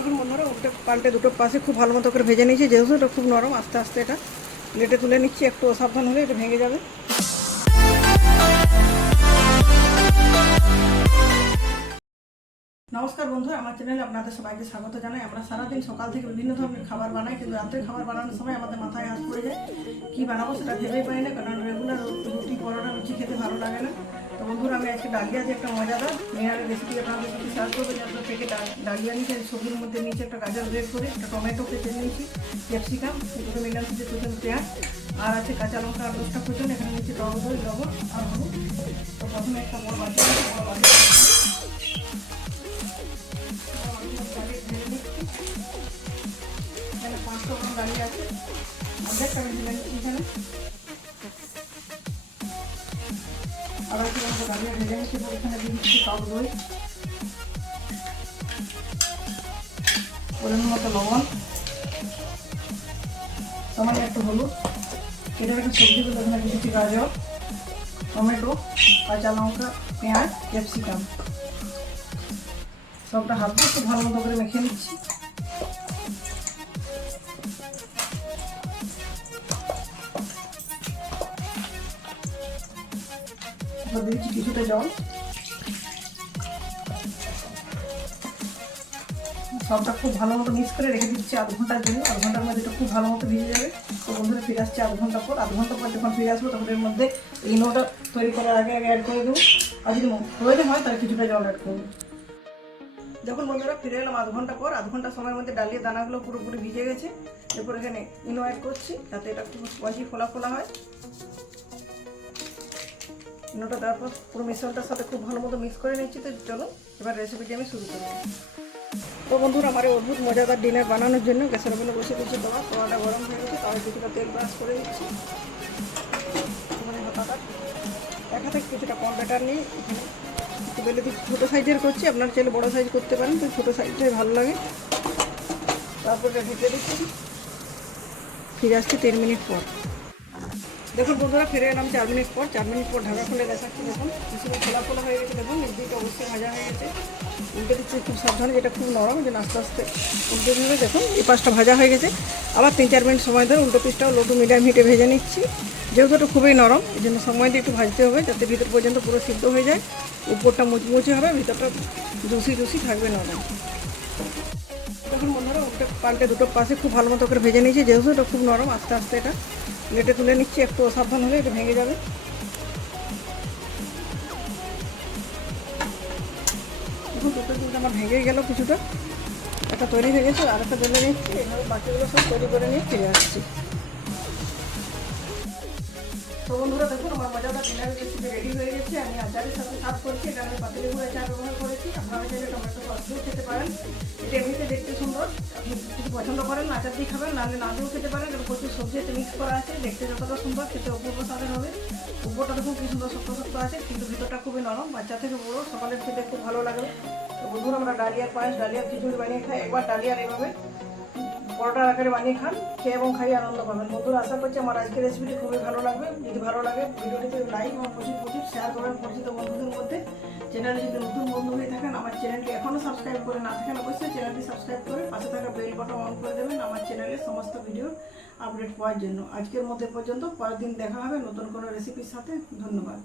দেখুন বন্ধুরা, উল্টে পাল্টে দুটো পাশে খুব ভালো মতো করে ভেজে নিয়েছি, যেহেতু এটা খুব নরম, আস্তে আস্তে এটা প্লেটে তুলে নিচ্ছি, একটু অসাবধান হলে এটা ভেঙে যাবে। নমস্কার বন্ধু আমার চ্যানেলে আপনাদের সবাইকে স্বাগত জানাই। আমরা সারাদিন সকাল থেকে বিভিন্ন ধরনের খাবার বানাই, কিন্তু রাত্রে খাবার বানানোর সময় আমাদের মাথায় হাত পড়ে যায়, কী বানাবো সেটা ভেবেই পাই না, কারণ রেগুলার পরোটা লুচি খেতে ভালো লাগে না। তো বন্ধুরা আমি আজকে ডালিয়া দিয়ে একটা মজাদার মেয়ারের রেসিপি আপনাদের সাথে শেয়ার করব। যে আপনার থেকে ডালিয়া নিচে সবজির মধ্যে নিচে একটা গাজর বের করে একটা টমেটো কেটে নিয়েছি ক্যাপসিকাম দুটো মিডিয়াম সাইজের কুচন পেঁয়াজ আর আছে কাঁচা লঙ্কা আর দশটা প্রচুর এখানে নিচে টক দই লবণ আর হলুদ। তো প্রথমে একটা বড় নিয়েছি, বড় বাটি পাঁচশো গ্রাম দাঁড়িয়ে আছে। অর্ধেকটা আমি দিলাম এখানে। আবার কি বলব দাঁড়িয়ে ভেজে নিচ্ছি তো এখানে দিয়ে দিচ্ছি টক দই পরিমাণ মতো লবণ। সামান্য একটু হলুদ। এটা একটা সবজিগুলো এখানে দিয়ে দিচ্ছি গাজর, টমেটো, কাঁচা লঙ্কা, পেঁয়াজ, ক্যাপসিকাম। সবটা হাত দিয়ে খুব ভালো মতো করে মেখে নিচ্ছি। দিচ্ছি কিছুটা জল। সবটা খুব ভালো মতো মিক্স করে রেখে দিচ্ছি আধ ঘণ্টার জন্য। আধ ঘণ্টার মধ্যে খুব ভালো মতো ভিজে যাবে। তো বন্ধুরা, ফিরে আসছে আধ ঘণ্টা পর। আধ ঘণ্টা পর যখন ফিরে আসব, তখন এর মধ্যে ইনোটা তৈরি করার আগে আগে অ্যাড করে দেবো। আর যদি প্রয়োজন হয়, তাহলে কিছুটা জল অ্যাড করব। যখন বন্ধুরা, ফিরে এলাম আধ ঘণ্টা পর। আধ ঘণ্টা সময়ের মধ্যে ডালিয়ে দানাগুলো পুরোপুরি ভিজে গেছে। এরপর এখানে ইনো অ্যাড করছি, যাতে এটা খুব স্পঞ্জি ফোলা ফোলা হয়। ইনোটা তারপর পুরো মিশ্রণটার সাথে খুব ভালো মতো মিক্স করে নিচ্ছি তো, চলো, এবার রেসিপিটি আমি শুরু করব তো বন্ধুরা, আমার অদ্ভুত মজাদার ডিনার বানানোর জন্য গ্যাসের ওপরে বসে দিচ্ছি দেওয়া তোয়াটা গরম হয়ে গেছে তাহলে কিছুটা তেল ব্রাশ করে দিচ্ছি এখানে হাতাটা। এক হাতে কিছুটা কম ব্যাটার নিয়ে একটু বেলে দিচ্ছি। ছোটো সাইজের করছি, আপনার চাইলে বড়ো সাইজ করতে পারেন, তো ছোটো সাইজটাই ভালো লাগে। তারপরে ঢেকে দিচ্ছি। ফিরে আসছি তিন মিনিট পর। দেখুন বন্ধুরা, ফিরে এলাম চার মিনিট পর। চার মিনিট পর ঢাকা খুলে দেখাচ্ছি দেখুন। কিছু খোলা খোলা হয়ে গেছে দেখুন দিকে অবশ্যই ভাজা হয়ে গেছে। উল্টে দিচ্ছি খুব সাবধানে যেটা খুব নরম যে আস্তে আস্তে উল্টে দিলে দেখুন, এই পাশটা ভাজা হয়ে গেছে। আবার তিন চার মিনিট সময় ধরে উল্টো পিসটাও লোটু মিডিয়াম হিটে ভেজে নিচ্ছি। যেহেতু এটা খুবই নরম, এই জন্য সময় দিয়ে একটু ভাজতে হবে, যাতে ভিতর পর্যন্ত পুরো সিদ্ধ হয়ে যায়। উপরটা মুচমুচে হবে, ভিতরটা জুসি জুসি থাকবে নরম। দেখুন বন্ধুরা, উল্টে পাল্টে দুটো পাশে খুব ভালো মতো করে ভেজে নিয়েছি, যেহেতু এটা খুব নরম, আস্তে আস্তে এটা প্লেটে তুলে নিচ্ছি, একটু অসাবধান হলে এটা ভেঙে যাবে। এখন দুটো দুটো আমার ভেঙে গেল কিছুটা। একটা তৈরি হয়ে গেছে আর একটা বেলে নিচ্ছি, এভাবে বাকিগুলো সব তৈরি করে নিয়ে ফিরে আসছি। তো বন্ধুরা দেখুন আমার মজাদার ডিনার রেসিপি রেডি হয়ে গেছে। আমি আচারের সাথে সার্ভ করছি, এটা আমি পাতিলেবু আচার ব্যবহার করেছি। আপনারা চাইলে টমেটো সস দিয়েও খেতে পারেন। এটা এমনিতে দেখতে সুন্দর। আপনি যদি পছন্দ করেন, আচার দিয়ে খাবেন, নাহলে না খেতে পারেন। এটা প্রচুর সবজি এতে মিক্স করা আছে, দেখতে যতটা সুন্দর, খেতে অপূর্ব স্বাদের হবে। উপরটা দেখুন, কি সুন্দর শক্ত শক্ত আছে, কিন্তু ভিতরটা খুবই নরম, বাচ্চা থেকে বড়, সকালের খেতে খুব ভালো লাগবে। তো বন্ধুরা, আমরা ডালিয়ার পায়েস, ডালিয়ার খিচুড়ি বানিয়ে খাই। একবার ডালিয়ার এভাবে পরোটার আকারে বানিয়ে খান, খেয়ে এবং খাইয়ে আনন্দ পাবেন। বন্ধুরা, আশা করছি আমার আজকের রেসিপিটি খুবই ভালো লাগবে। যদি ভালো লাগে ভিডিওটিতে লাইক এবং প্রচুর প্রচুর শেয়ার করবেন পরিচিত বন্ধুদের মধ্যে। চ্যানেলে যদি নতুন বন্ধু হয়ে থাকেন, আমার চ্যানেলটি এখনও সাবস্ক্রাইব করে না থাকেন, অবশ্যই চ্যানেলটি সাবস্ক্রাইব করে পাশে থাকা বেল বাটন অন করে দেবেন আমার চ্যানেলের সমস্ত ভিডিওর আপডেট পাওয়ার জন্য। আজকের মধ্যে পর্যন্ত, পরের দিন দেখা হবে নতুন কোনো রেসিপির সাথে। ধন্যবাদ।